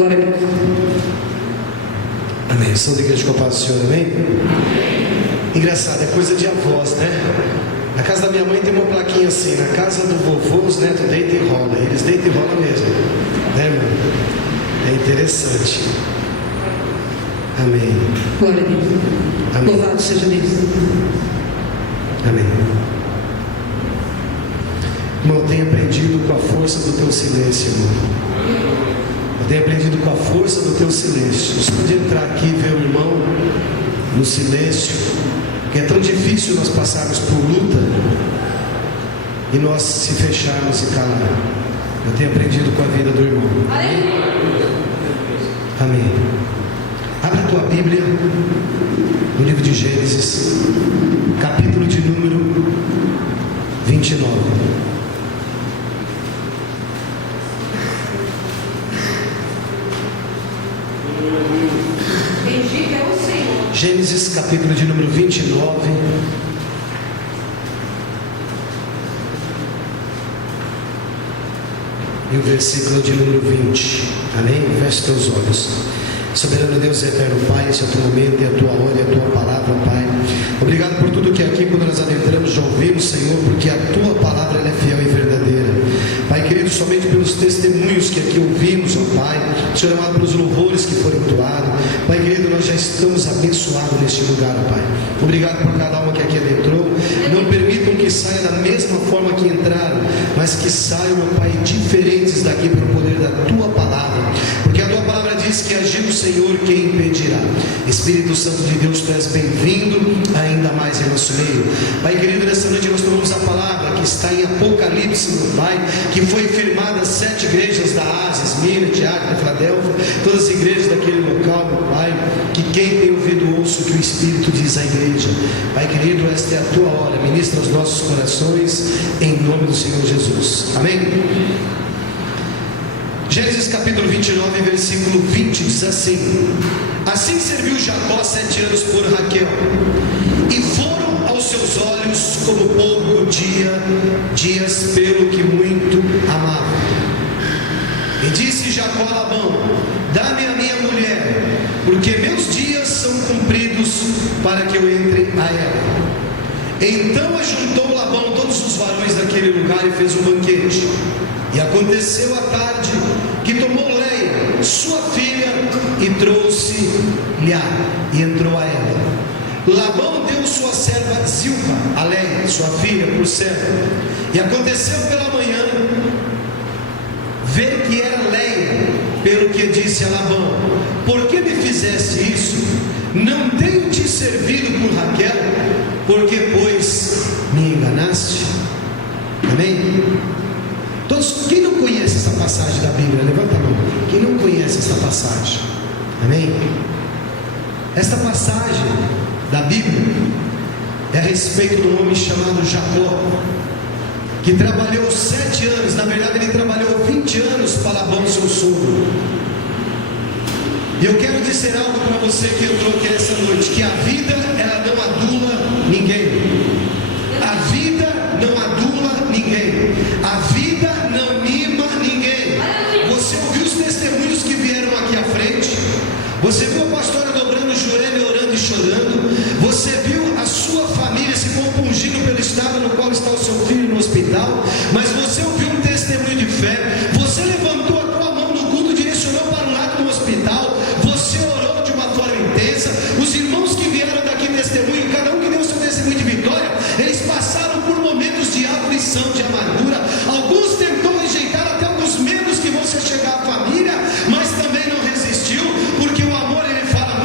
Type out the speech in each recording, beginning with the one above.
Glória a Deus. Amém. São da igreja com a paz do Senhor, amém? Engraçado, é coisa de avós, né? Na casa da minha mãe tem uma plaquinha assim: na casa do vovô os netos deitam e rolam. Eles deitam e rolam mesmo, né, irmão? É interessante. Amém. Glória a Deus. Amém. Louvado seja Deus. Amém. Irmão, eu tenho aprendido com a força do teu silêncio, irmão. Eu tenho aprendido com a força do teu silêncio. Você pode entrar aqui e ver o irmão no silêncio, que é tão difícil nós passarmos por luta e nós se fecharmos e calar. Eu tenho aprendido com a vida do irmão. Amém. Abre a tua Bíblia no livro de Gênesis, capítulo de número 29. Bendito é o Senhor. Gênesis, capítulo de número 29. E o versículo de número 20. Amém? Feche teus olhos. Soberano Deus, eterno Pai, esse é o teu momento, é a tua hora, é a tua palavra, Pai. Obrigado por tudo que aqui, quando nós adentramos, já ouvimos, Senhor, porque a tua palavra ela é fiel e verdadeira. Pai querido, somente pelos testemunhos que aqui ouvimos, ó Pai, Senhor amado, pelos louvores que foram entoados, Pai querido, nós já estamos abençoados neste lugar, ó Pai. Obrigado por cada alma que aqui adentrou. Não permitam que saia da mesma forma que entraram, mas que saiam, ó Pai, diferentes daqui pelo poder da tua palavra, porque a tua palavra diz que agindo o Senhor, quem impedirá? Espírito Santo de Deus, tu és bem-vindo ainda mais em nosso meio. Pai querido, nessa noite nós tomamos a palavra que está em Apocalipse, meu Pai, que foi firmada às 7 igrejas da Ásia, Esmirna, Tiatira, Filadélfia, todas as igrejas daquele local, meu Pai, que quem tem ouvido ouça o que o Espírito diz à igreja. Pai querido, esta é a tua hora, ministra os nossos corações, em nome do Senhor Jesus. Amém? Gênesis capítulo 29, versículo 20 diz assim: assim serviu Jacó 7 anos por Raquel, e foram aos seus olhos como pouco dias pelo que muito amava. E disse Jacó a Labão: dá-me a minha mulher, porque meus dias são cumpridos para que eu entre a ela. Então ajuntou Labão todos os varões daquele lugar e fez um banquete. E aconteceu à tarde que tomou Leia, sua filha, e trouxe-lhe e entrou a ela. Labão deu sua serva Zilpa a Leia, sua filha, por serva. E aconteceu pela manhã, ver que era Leia, pelo que disse a Labão: por que me fizeste isso? Não tenho te servido por Raquel, porque pois me enganaste. Amém? Todos, quem não conhece essa passagem da Bíblia, levanta a mão. Quem não conhece essa passagem? Amém? Esta passagem da Bíblia é a respeito de um homem chamado Jacó, que trabalhou 7 anos, na verdade ele trabalhou 20 anos para Labão, seu sogro. E eu quero dizer algo para você que entrou aqui essa noite, que a vida ela não adula ninguém. A vida não adula ninguém. A vida não mima ninguém. Você ouviu os testemunhos que vieram aqui à frente? Você viu a pastora dobrando o joelho, orando e chorando? Você viu a sua família se compungindo pelo estado no qual está o seu filho no hospital? Mas você ouviu um testemunho de fé? Você levantou a tua mão no culto, direcionou para um lado no hospital? Você orou de uma forma intensa? Os irmãos que vieram daqui testemunho, cada um que deu o seu testemunho de vitória, eles passaram por momentos de aflição, de amargura. Alguns tentou rejeitar até alguns medos que vão se chegar à família, mas também não resistiu, porque o amor ele fala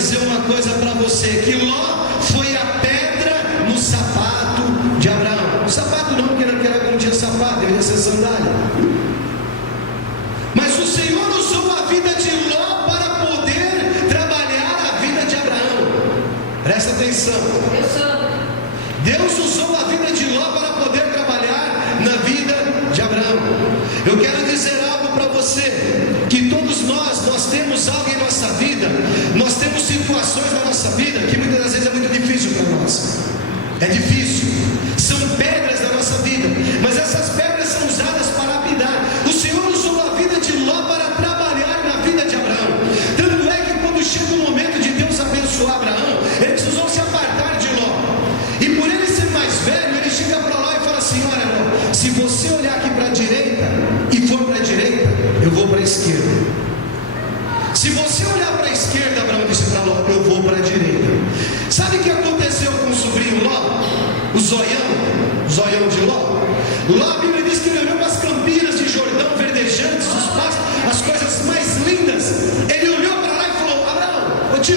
dizer uma coisa para você, que Ló foi a pedra no sapato de Abraão. O sapato não, porque naquela época não tinha sapato, deveria ser sandália. Mas o Senhor usou a vida de Ló para poder trabalhar a vida de Abraão. Presta atenção. Deus usou a vida de Ló para poder trabalhar na vida de Abraão. Eu quero dizer algo para você, que todos nós temos algo em nossa vida, nós temos situações na nossa vida que muitas das vezes é muito difícil para nós. É difícil, são pedras da nossa vida, mas essas pedras são usadas para lapidar. O Senhor usou a vida de Ló para trabalhar na vida de Abraão. Tanto é que quando chega o momento de Deus abençoar Abraão, ele precisou se apartar de Ló. E por ele ser mais velho, ele chega para Ló e fala assim: olha Ló, se você olhar aqui para a direita e for para a direita, eu vou para a esquerda. Se você olhar para a esquerda, Abraão disse para Ló, eu vou para a direita. Sabe o que aconteceu com o sobrinho Ló? O zoião de Ló. Ló, a Bíblia diz que ele olhou para as campinas de Jordão verdejantes, os pastos, as coisas mais lindas. Ele olhou para lá e falou: Abraão, ô tio,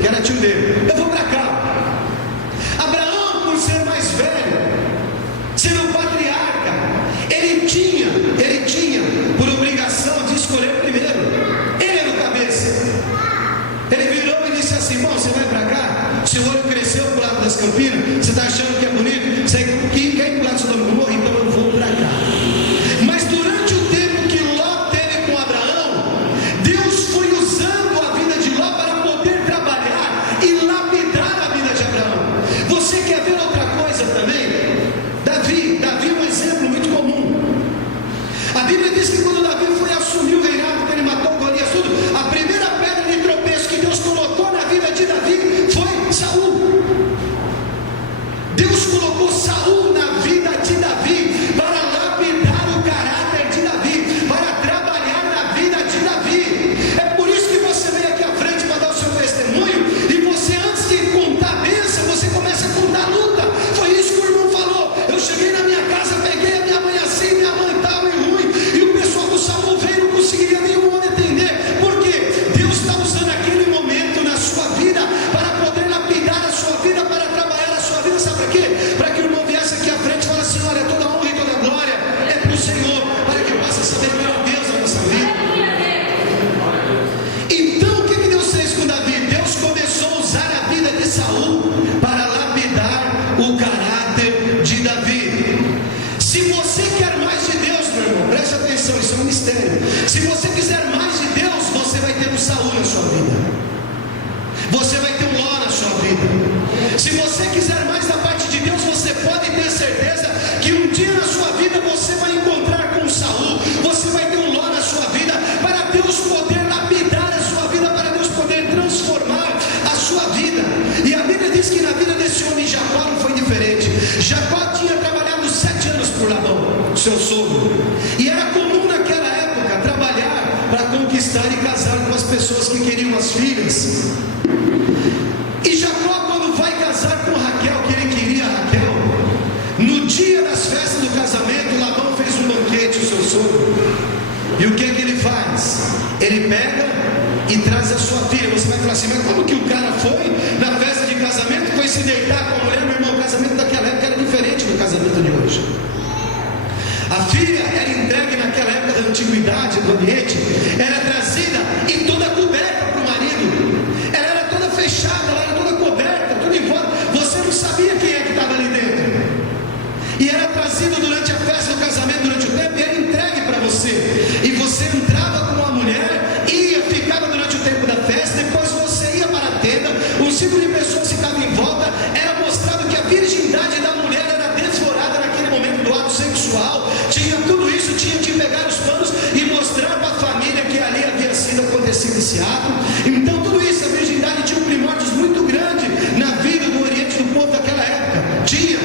que era tio dele, eu vou para cá. Abraão, por ser mais velho, ser o patriarca, ele tinha por obrigação de escolher primeiro. Ele era o cabeça. Ele virou e disse assim: bom, você vai para cá, o seu olho cresceu para o lado das campinas, você está achando que é bonito, você quer ir para o lado do Sodoma e Gomorra, então eu vou para cá. Mas durante o tempo que Ló teve com Abraão, Deus foi usando a vida de Ló para poder trabalhar e lapidar a vida de Abraão. Você quer ver outra coisa também? Davi é um exemplo muito comum. A Bíblia diz que quando Davi foi assumir o reinado, que ele matou Golias, tudo, a primeira pedra de tropeço que Deus colocou na vida de Davi foi Saul. Deus colocou Saul na vida de Davi para lapidar o caráter de Davi, para trabalhar na vida de Davi. É por isso que você veio aqui à frente para dar o seu testemunho, e você, antes de contar a bênção, você começa a contar a luta. Foi isso que o irmão falou. Eu cheguei na minha casa, peguei a minha mãe assim, minha mãe tal e ruim, e o pessoal do Saul veio e não conseguiria nenhum homem entender. Por quê? Deus está usando aquele momento na sua vida para poder lapidar a sua vida, para trabalhar a sua vida. Sabe para quê? Para que o irmão viesse aqui à frente e falasse assim: olha, toda honra e toda glória é para o Senhor, para que eu possa saber que é Deus na nossa vida. Então o que Deus fez com Davi? Deus começou a usar a vida de Saul para lapidar o caráter de Davi. Se você quer mais de Deus, meu irmão, preste atenção, isso é um mistério. Se você quiser mais de Deus, você vai ter um Saul na sua vida, você vai ter um Ló na sua vida. Se você quiser mais da parte de Deus, você pode ter certeza que um dia na sua vida você vai encontrar com um Saul, você vai ter um Ló na sua vida, para Deus poder lapidar a sua vida, para Deus poder transformar a sua vida. E a Bíblia diz que na vida desse homem Jacó não foi diferente. Jacó tinha trabalhado 7 anos por Labão, seu sogro, e era comum naquela época trabalhar para conquistar e casar com as pessoas que queriam as filhas. E Jacó, quando vai casar com Raquel, que ele queria Raquel, no dia das festas do casamento, Labão fez um banquete, o seu sogro. E o que é que ele faz? Ele pega e traz a sua filha. Você vai falar assim: mas como que o cara foi na festa de casamento, foi se deitar com a mulher? Meu irmão, o casamento daquela época era diferente do casamento de hoje. A filha era entregue naquela época da antiguidade, do ambiente, era trazida e toda coberta para o marido. Ela era toda fechada, ela era toda coberta, tudo em volta. Você não sabia quem é que estava ali dentro. E era trazido durante a festa do casamento, durante o tempo, e era entregue para você. E você entrava com a mulher, ia, ficava durante o tempo da festa, depois você ia para a tenda, um círculo de pessoas ficavam em volta, era mostrado que a virgindade da mulher era desflorada naquele momento do ato sexual. Tinha tudo isso, tinha de pegar os panos e mostrar para a família que ali havia sido acontecido esse ato. Então tudo isso, a virgindade tinha um primórdios muito grande na vida do Oriente, do povo daquela época. Tinha.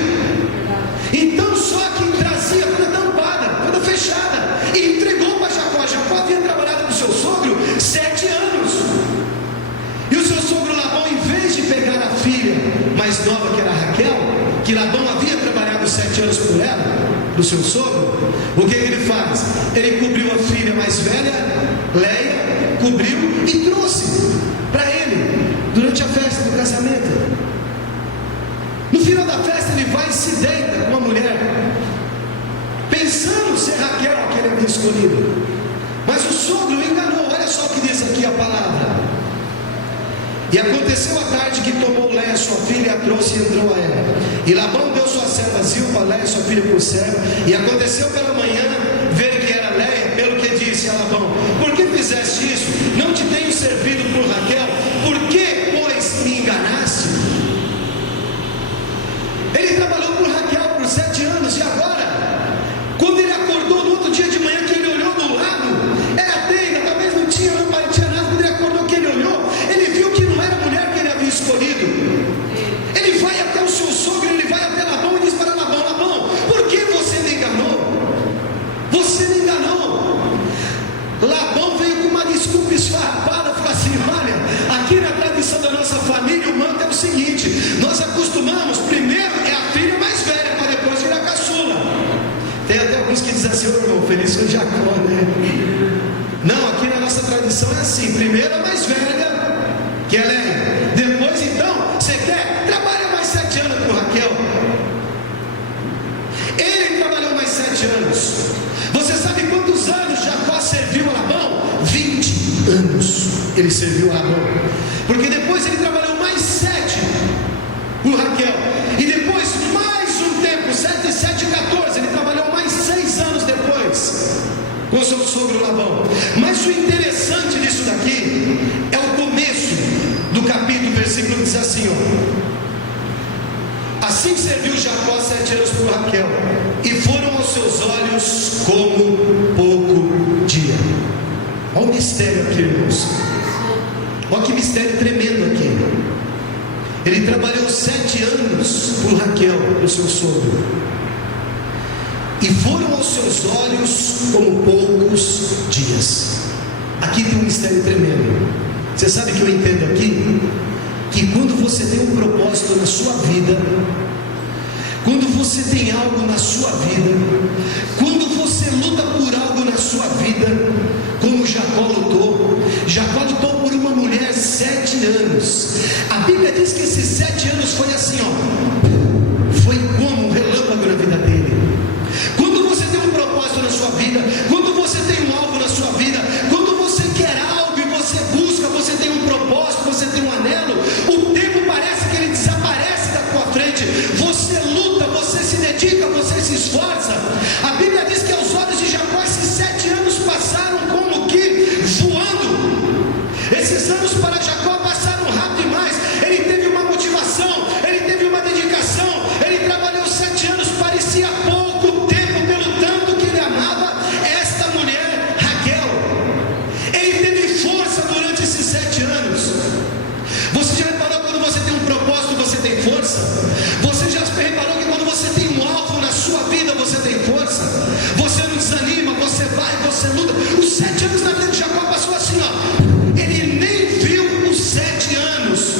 Então só quem trazia toda tampada, toda fechada, e entregou para Jacó. Jacó havia trabalhado com seu sogro 7 anos. E o seu sogro Labão, em vez de pegar a filha mais nova, que era Raquel, que Labão havia trabalhado 7 anos por ela, do seu sogro, o que ele faz? Ele cobriu a filha mais velha Léia cobriu e trouxe para ele durante a festa do casamento. No final da festa ele vai e se deita com a mulher, pensando ser Raquel que ele havia escolhido, mas o sogro o enganou. Olha só o que diz aqui a palavra: e aconteceu à tarde que tomou Léia sua filha e a trouxe e entrou a ela. E Labão deu sua serva Zilpa, Léia sua filha por serva. E aconteceu pela manhã ver que era Léia, pelo que disse a Labão: por que fizeste isso? Não te tenho servido por Raquel? Por que, pois, me enganaste? Ele trabalhou por Raquel por 7 anos, e agora, quando ele acordou no outro dia de manhã, que ele olhou do lado, era tenda, talvez não tinha nada. Quando ele acordou, que ele olhou, ele viu que não era a mulher que ele havia escolhido. Ele vai até o seu sogro, ele vai até Labão e diz para Labão: Labão, por que você me enganou? Você me enganou. Labão veio com uma desculpa esfarrapada, falou assim: olha, aqui na tradição da nossa família, o manto é o seguinte: nós acostumamos, primeiro é a filha mais velha, para depois vir a caçula. Tem até alguns que dizem assim: ô irmão, feliz com Jacó, né? Não, aqui na nossa tradição é assim: primeiro a mais velha, que é Léia, depois então, você quer? Trabalha mais 7 anos com Raquel. Ele trabalhou mais 7 anos. Você sabe quantos anos Jacó serviu a Labão? 20 anos ele serviu a Labão, porque depois ele trabalhou mais 7 por Raquel, e depois mais um tempo, 7 e 7, 14, ele trabalhou mais 6 anos depois com seu sogro Labão. Mas o interessante disso daqui é o começo do capítulo, versículo diz assim, ó: assim serviu Jacó 7 anos por Raquel, e foram aos seus olhos como pouco dia. Olha o mistério aqui, irmãos. Olha que mistério tremendo aqui. Ele trabalhou 7 anos por Raquel, o seu sogro, e foram aos seus olhos como poucos dias. Aqui tem um mistério tremendo. Você sabe que eu entendo aqui? Que quando você tem um propósito na sua vida, quando você tem algo na sua vida, quando você luta por algo na sua vida, como Jacó lutou por uma mulher 7 anos. A Bíblia diz que esses 7 anos foi assim, ó, foi como um relâmpago na vida dele. Quando você tem um propósito na sua vida, quando você tem um alvo na sua vida, quando você quer algo e você busca, você tem um propósito, você tem um anelo, o tempo parece que ele desaparece da tua frente. Você luta, você se dedica, você se esforça. A Bíblia diz que aos olhos de Jacó esses 7 anos passaram como que voando. Esses anos para Jacó passaram rápido demais. Ele teve uma motivação, ele teve uma dedicação, ele trabalhou 7 anos, parecia pouco tempo pelo tanto que ele amava esta mulher, Raquel. Ele teve força durante esses 7 anos. Você já reparou quando você tem um propósito, você tem força? Você já reparou que quando você tem um alvo na sua vida, você tem força? Você não desanima, você vai, você luta. Os 7 anos na vida de Jacó passou assim, ó. Ele nem viu os 7 anos.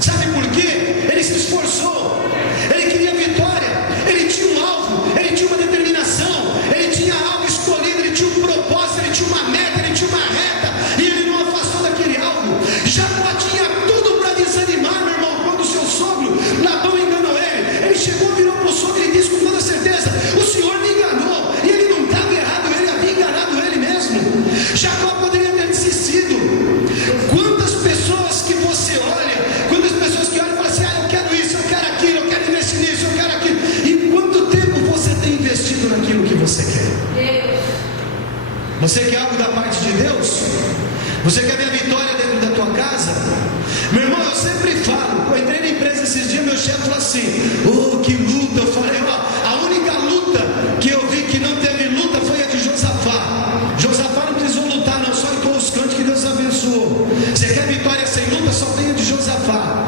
Sabe por quê? Ele se esforçou. Ele queria vitória. Ele tinha um alvo. Ele tinha uma determinação. Ele tinha algo escolhido. Ele tinha um propósito. Ele tinha uma meta. Ele tinha uma reta. E ele não afastou daquele alvo. Jacó tinha tudo para desanimar, meu irmão, quando o seu sogro Labão enganou ele. Ele chegou, virou para o sogro e disse com toda certeza: o senhor me enganou. E ele não estava errado, ele havia enganado ele mesmo. Jacó poderia ter desistido. Quantas pessoas que você olha, quantas pessoas que olham e falam assim: eu quero isso, eu quero aquilo, eu quero investir nisso, eu quero aquilo. E quanto tempo você tem investido naquilo que você quer? Você quer algo da parte de Deus? Você quer ver a vitória dentro da tua casa? Meu irmão, eu sempre falo, eu entrei na empresa esses dias, meu chefe falou assim: oh, que luta. Eu falei, ó, a única luta que eu vi que não teve luta foi a de Josafá. Josafá não precisou lutar, não, só entrou os cantos que Deus abençoou. Você quer vitória sem luta? Só tem a de Josafá.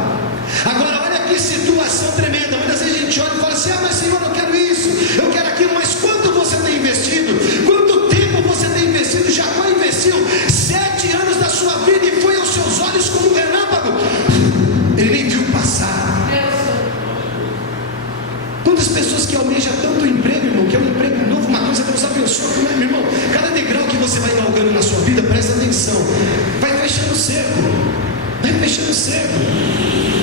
Agora, olha que situação tremenda. Muitas vezes a gente olha e fala assim: mas Senhor, eu quero isso, eu quero aquilo. Mas quanto você tem investido? Quanto tempo você tem investido? Jacó investiu 7 anos da sua vida e foi aos seus olhos como um relâmpago. Ele nem viu passar. sossego,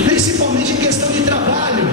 principalmente em questão de trabalho.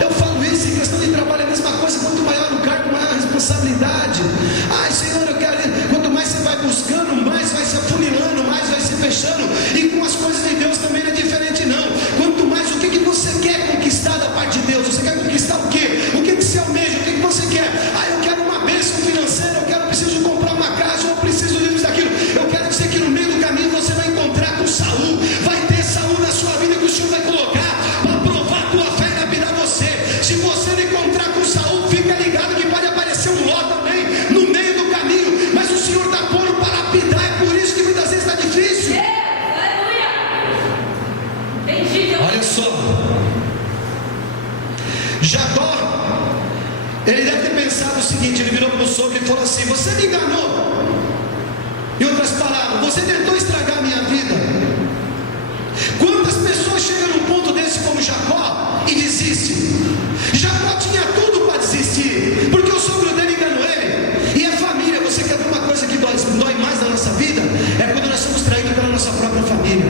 Eu falo isso, em questão de trabalho é a mesma coisa. Quanto maior o cargo, maior a responsabilidade. Ai, Senhor, eu quero. Quanto mais você vai buscando, mais vai se afunilando, mais vai se fechando. E com as coisas de Deus também não é diferente, não. Quanto mais, o que você quer conquistar da parte de Deus? Você quer conquistar o quê? O que você almeja? O que você quer? Ah, eu quero uma bênção financeira, preciso comprar uma casa, eu preciso disso, daquilo. Eu quero dizer que no meio do caminho você vai encontrar com Saul. Vai ter Saul na sua vida que o Senhor vai colocar para provar a tua fé e lapidar você. Se você não encontrar com Saul, fica ligado que pode aparecer um Ló também no meio do caminho. Mas o Senhor está pondo para lapidar. É por isso que muitas vezes está difícil. Olha só, Jacó, ele deve ter pensado o seguinte. Ele virou para o sogro e falou assim: você me enganou. Em outras palavras, você tentou estragar a minha vida. Quantas pessoas chegam num ponto desse como Jacó e desistem? Jacó tinha tudo para desistir, porque o sogro dele enganou ele. E a família, você quer ver uma coisa que dói mais na nossa vida? É quando nós somos traídos pela nossa própria família.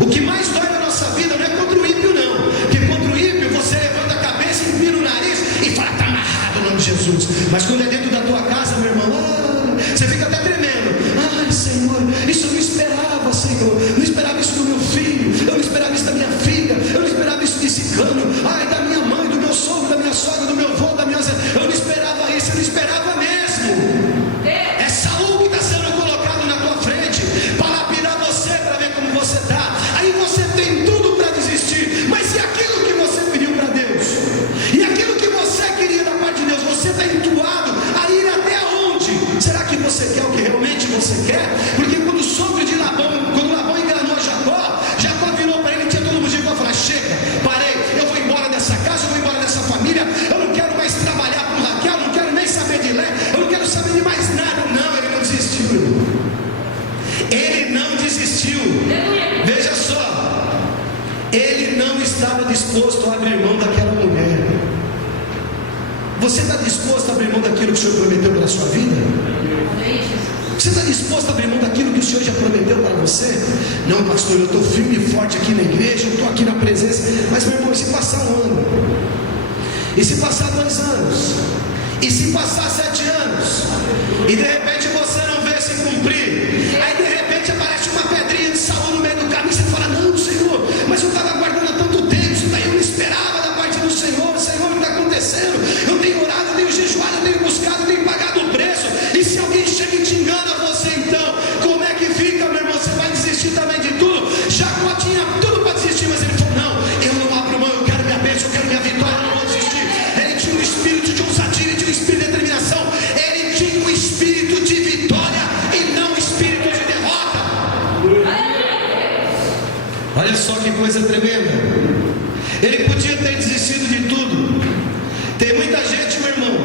O que mais dói na nossa vida não é contra o ímpio, não. Porque contra o ímpio você levanta a cabeça, empina o nariz e fala: está amarrado em nome de Jesus. Mas quando é dentro da tua casa, meu irmão, você fica até tremendo. Ai, Senhor, isso eu não esperava, Senhor. Não esperava isso do meu filho. Eu não esperava isso da minha filha. Eu não esperava isso de ciclano. Ai, da minha mãe, do meu sogro, da minha sogra, do meu avô, da minha... Eu não esperava isso, eu não esperava mesmo. É Saul que está sendo colocado na tua frente para lapidar você, para ver como você está. Aí você tem tudo para desistir. Mas e aquilo que você pediu para Deus? E aquilo que você queria da parte de Deus? Você está entuado a ir até onde? Será que você quer o que realmente você quer? Porque quando o sogro de Labão, quando Labão enganou Jacó, Jacó virou para ele e tinha todo mundo de boa, falar: chega, parei, eu vou embora dessa casa, eu vou embora dessa família, eu não quero mais trabalhar com Raquel, eu não quero nem saber de Lé, eu não quero saber de mais nada. Não, ele não desistiu, irmão. Ele não desistiu. Veja só, ele não estava disposto a abrir mão daquela mulher. Você está disposto a abrir mão daquilo que o Senhor prometeu para a sua vida? Você está disposto a abrir mão daquilo que o Senhor já prometeu para você? Não, pastor, eu estou firme e forte aqui na igreja, eu estou aqui na presença. Mas, meu irmão, e se passar um ano? E se passar 2 anos? E se passar 7 anos? E de repente você não vê se cumprir? Aí de repente aparece uma pedrinha de Saul no meio do caminho. Você fala: não, Senhor, mas eu estava aguardando há tanto tempo, isso daí eu não esperava da parte do Senhor. Senhor, o que está acontecendo? Eu tenho orado, eu tenho jejuado, eu tenho buscado, eu tenho pagado o preço. E se alguém chega e te engana, você então, como é que fica, meu irmão? Você vai desistir também de tudo? Jacó tinha tudo para desistir, mas ele falou: não, eu não abro mão, eu quero minha bênção, eu quero minha vitória, eu não vou desistir. Ele tinha um espírito de ousadia, ele tinha um espírito de determinação, ele tinha um espírito de vitória e não um espírito de derrota. Olha só que coisa tremenda. Ele podia ter desistido de tudo. Tem muita gente, meu irmão,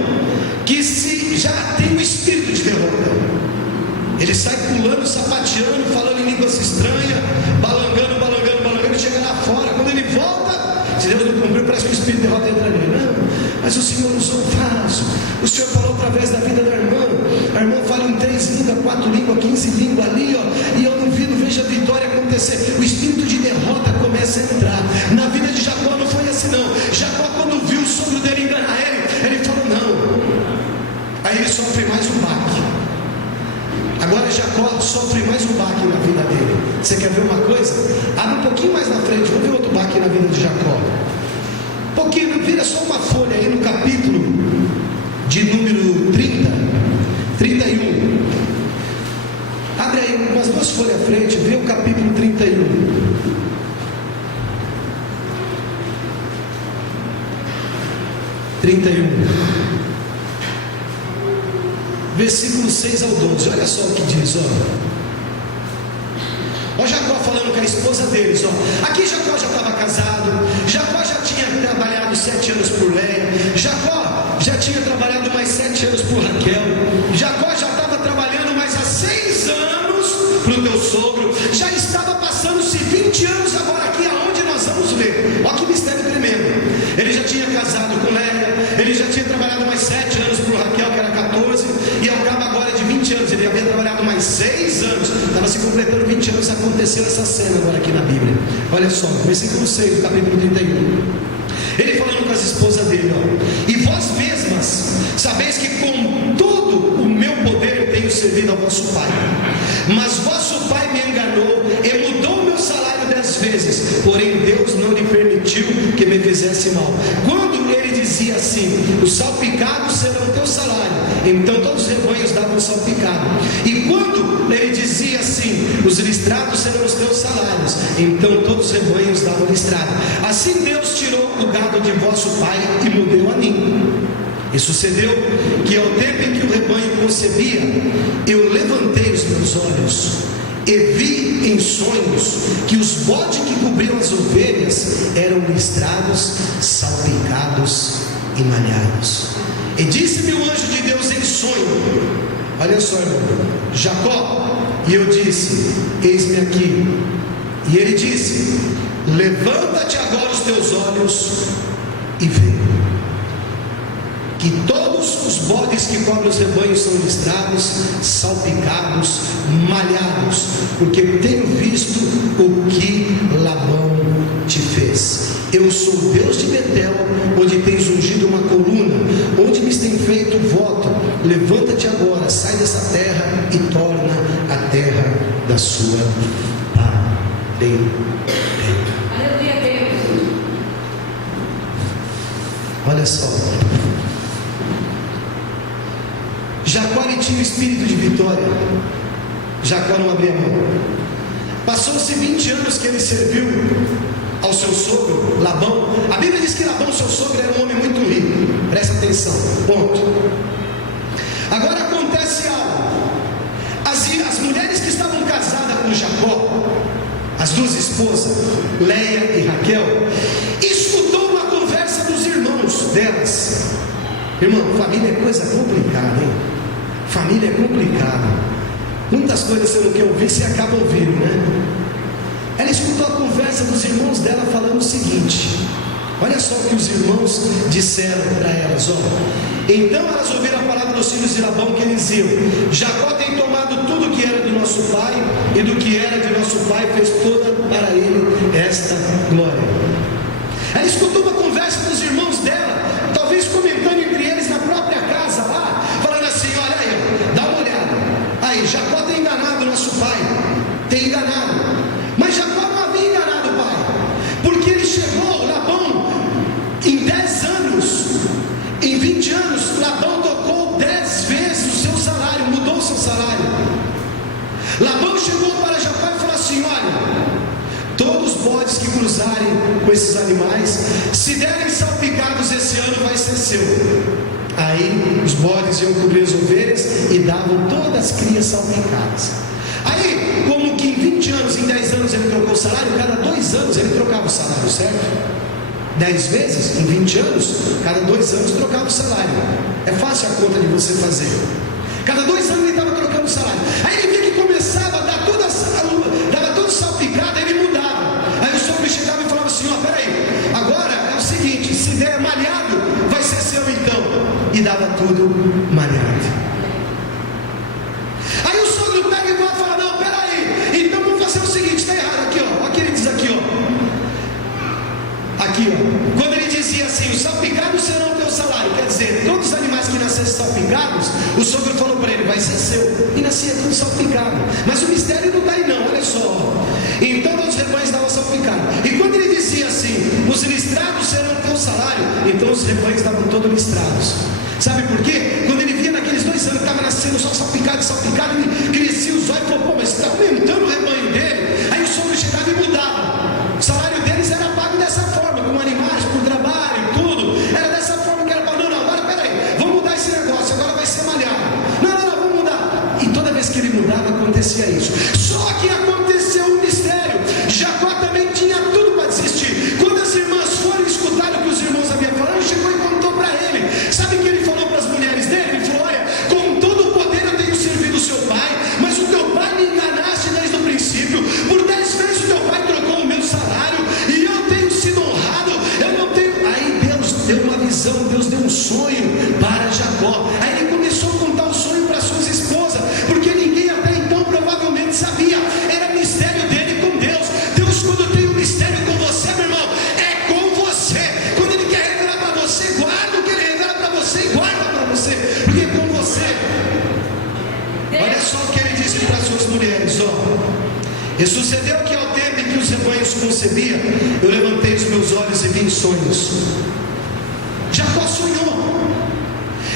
que se já tem um espírito de derrota. Ele sai pulando, sapateando, falando em línguas estranhas, balangando, e chega lá fora. Quando ele volta, se Deus não cumpriu, parece que o espírito de derrota entra nele. Não, mas o Senhor usou um vaso. O Senhor falou através da vida da irmã. A irmã fala em 3 línguas, 4 línguas, 15 línguas ali, ó. E eu não vi, não vejo a vitória acontecer. O espírito de derrota começa a entrar. Na vida de Jacó não foi assim, não. Jacó, quando viu o sogro dele enganar ele falou: não. Aí ele sofre mais um baque. Agora Jacó sofre mais um baque na vida dele. Você quer ver uma coisa? Abre um pouquinho mais na frente, vamos ver outro baque na vida de Jacó. Um pouquinho, vira só uma folha aí no capítulo de número 30, 31. Abre aí umas 2 folhas à frente, vê o capítulo 31. Versículo 6 ao 12, olha só o que diz, ó Jacó falando com a esposa deles, ó. Aqui Jacó já estava casado, Jacó já tinha trabalhado 7 anos por Léia, Jacó já tinha trabalhado mais 7 anos por Raquel, Jacó já estava trabalhando mais há 6 anos para o teu sogro, já estava passando-se 20 anos agora aqui aonde nós vamos ver. Olha que mistério tremendo. Ele já tinha casado com Léia, ele já tinha trabalhado mais 7 anos por Raquel, que era 14, e ao cabo agora de 20 anos, ele havia trabalhado mais 6 anos, estava se completando 20 anos acontecendo. aconteceu essa cena agora aqui na Bíblia. Olha só, versículo 6 do capítulo 31. Ele falando com as esposas dele, ó: e vós mesmas sabeis que com todo o meu poder tenho servido ao vosso pai, mas vosso pai me enganou e mudou o meu salário 10 vezes, porém Deus não lhe permitiu que me fizesse mal. Quando ele dizia assim: os salpicados serão teu salário, então todos os rebanhos davam salpicado. E quando ele dizia assim: os listrados serão os teus salários, então todos os rebanhos davam listrado. Assim Deus tirou o gado de vosso pai e me deu a mim. E sucedeu que ao tempo em que o rebanho concebia, eu levantei os meus olhos e vi em sonhos que os bodes que cobriam as ovelhas eram listrados, salpicados e malhados. E disse-me o anjo de Deus em sonho: olha só, irmão, Jacó. E eu disse: eis-me aqui. E ele disse: levanta-te agora os teus olhos e vê que todos os bodes que cobrem os rebanhos são listrados, salpicados, malhados, porque tenho visto o que Labão te fez. Eu sou Deus de Betel, onde tens ungido uma coluna, onde me tem feito voto. Levanta-te agora, sai dessa terra e torna a terra da sua parentela. Olha só, Jacó tinha o espírito de vitória. Jacó não abria mão. Passou-se 20 anos que ele serviu ao seu sogro Labão. A Bíblia diz que Labão, seu sogro, era um homem muito rico. Presta atenção, ponto. Agora acontece algo. As mulheres que estavam casadas com Jacó, as duas esposas, Leia e Raquel, escutou uma conversa dos irmãos delas. Irmão, família é coisa complicada, hein? Família é complicada. Muitas coisas você não quer ouvir, você acaba ouvindo, né? Ela escutou a conversa dos irmãos dela falando o seguinte: olha só o que os irmãos disseram para elas, ó. Então elas ouviram a palavra dos filhos de Labão, que eles diziam: Jacó tem tomado tudo que era do nosso pai, e do que era de nosso pai fez toda para ele esta glória. Ela escutou uma conversa dos irmãos dela, talvez comentando entre eles na própria casa lá, falando assim: olha aí, dá uma olhada, aí Jacó tem enganado nosso pai, tem enganado. Mas Jacó não havia enganado o pai, porque ele chegou, Labão, em 10 anos, em 20 anos, Labão tocou 10 vezes o seu salário, mudou o seu salário. Labão chegou para Jacó e falou assim: olha, todos os bodes que cruzarem com esses animais, se derem salpicados esse ano, vai ser seu. Aí os bodes iam cobrir as ovelhas e davam todas as crias salpicadas. Aí, como que em 20 anos, em 10 anos ele trocou o salário, cada 2 anos ele trocava o salário, certo? 10 vezes, em 20 anos, cada 2 anos trocava o salário. É fácil a conta de você fazer. Cada 2 anos ele estava trocando o salário. Aí ele via que começava a dar dava tudo salpicado, aí ele mudava. Aí o sogro chegava e falava assim: ó, peraí, agora é o seguinte, se der malhado, vai ser seu então. E dava tudo malhado. Aí o sogro pega e volta e fala: não, peraí, então vamos fazer o seguinte, está errado aqui, ó. Olha o que ele diz aqui, ó. Aqui, ó. Quando ele dizia assim: os salpicados serão o teu salário, quer dizer, todos os animais que nascessem salpicados, o sogro falou para ele: vai ser seu. E nascia tudo salpicado. Mas o mistério não está aí não, olha só. Então todos os rebanhos davam salpicado. E quando ele dizia assim: os listrados serão o teu salário, então os rebanhos davam todos listrados. Sabe por quê? Quando ele via naqueles 2 anos que estava nascendo só salpicado, ele crescia os olhos e falou: pô, mas está aumentando o rebanho dele. Aí o sogro chegava e mudava. O salário deles era pago dessa forma, com animais, por trabalho e tudo. Era dessa forma que era pago. Não, agora peraí, vamos mudar esse negócio, agora vai ser malhado. Não, vamos mudar. E toda vez que ele mudava, acontecia isso. Só que aconteceu um mistério. Jacó também tinha tudo para desistir. Quando as irmãs foram escutar o que os irmãos haviam falado, ele chegou e contou para ele. Sabe o que ele falou para as mulheres dele? Ele falou: olha, com todo o poder eu tenho servido o seu pai, mas o teu pai me enganaste desde o princípio. Por 10 vezes o teu pai trocou o meu salário e eu tenho sido honrado. Eu não tenho. Aí Deus deu uma visão, Deus deu um sonho para Jacó. Aí ele começou a contar o sonho para suas esposas, porque ninguém até então provavelmente sabia. Era mistério dele, como sucedeu que ao tempo em que os rebanhos concebia, eu levantei os meus olhos e vi em sonhos. Jacó sonhou.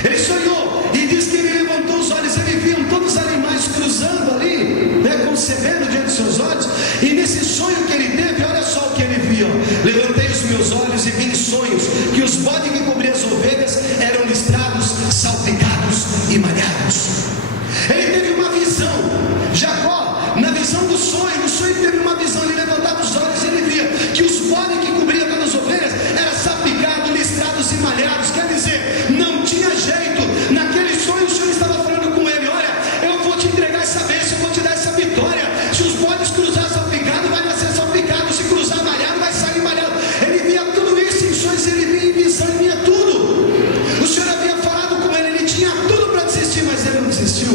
Ele sonhou e diz que ele levantou os olhos, ele viam todos os animais cruzando ali, concebendo diante dos seus olhos. E nesse sonho que ele teve, olha só o que ele viu. Levantei os meus olhos e vi em sonhos que os bodes que cobriam as ovelhas eram listrados, salpicados e malhados. Ele teve uma visão. Jacó, na visão do sonho, no sonho teve uma visão. Ele levantava os olhos e ele via que os bodes que cobriam todas as ovelhas eram salpicados, listrados e malhados. Quer dizer, não tinha jeito. Naquele sonho o Senhor estava falando com ele: olha, eu vou te entregar essa bênção, eu vou te dar essa vitória. Se os bodes cruzar salpicado, vai nascer salpicado. Se cruzar malhado, vai sair malhado. Ele via tudo isso em sonhos, ele via em visão, ele via tudo. O Senhor havia falado com ele, ele tinha tudo para desistir, mas ele não desistiu.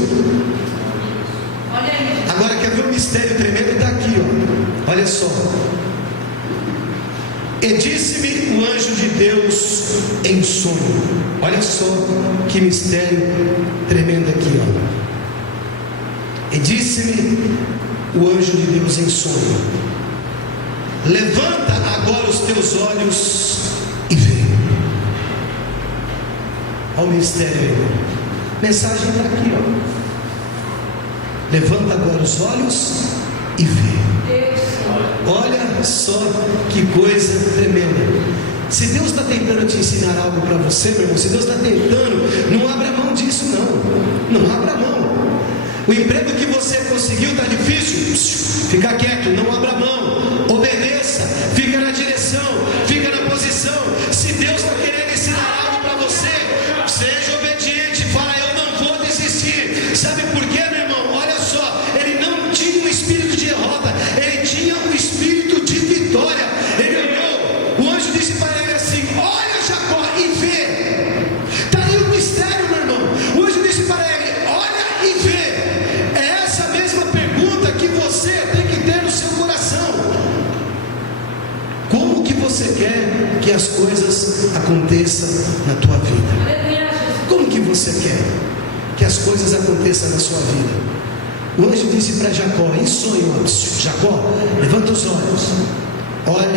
Agora quer ver um mistério tremendo? Está aqui, ó. Olha só. E disse-me o anjo de Deus em sonho. Olha só que mistério tremendo aqui, ó. E disse-me o anjo de Deus em sonho: levanta agora os teus olhos e vê. Olha o mistério aí. A mensagem está aqui, ó. Levanta agora os olhos e vê. Olha só que coisa tremenda. Se Deus está tentando te ensinar algo para você, meu irmão, se Deus está tentando, não abra mão disso, não. Não abra mão. O emprego que você conseguiu está difícil? Fica quieto, não abra mão. Obedeça, fica na direção, fica na posição. Se Deus está querendo ensinar algo para você, seja obediente. Fala: eu não vou desistir. Sabe por quê, meu irmão? Olha só, ele não tinha um espírito de derrota, ele tinha um espírito de vitória. Ele olhou, o anjo disse para ele assim: olha, Jacó, e vê. Está aí o mistério, meu irmão. O anjo disse para ele: olha e vê. É essa mesma pergunta que você tem que ter no seu coração. Como que você quer que as coisas aconteçam na tua vida? Como que você quer que as coisas aconteçam na sua vida? O anjo disse para Jacó em sonho: Jacó, levanta os olhos, olha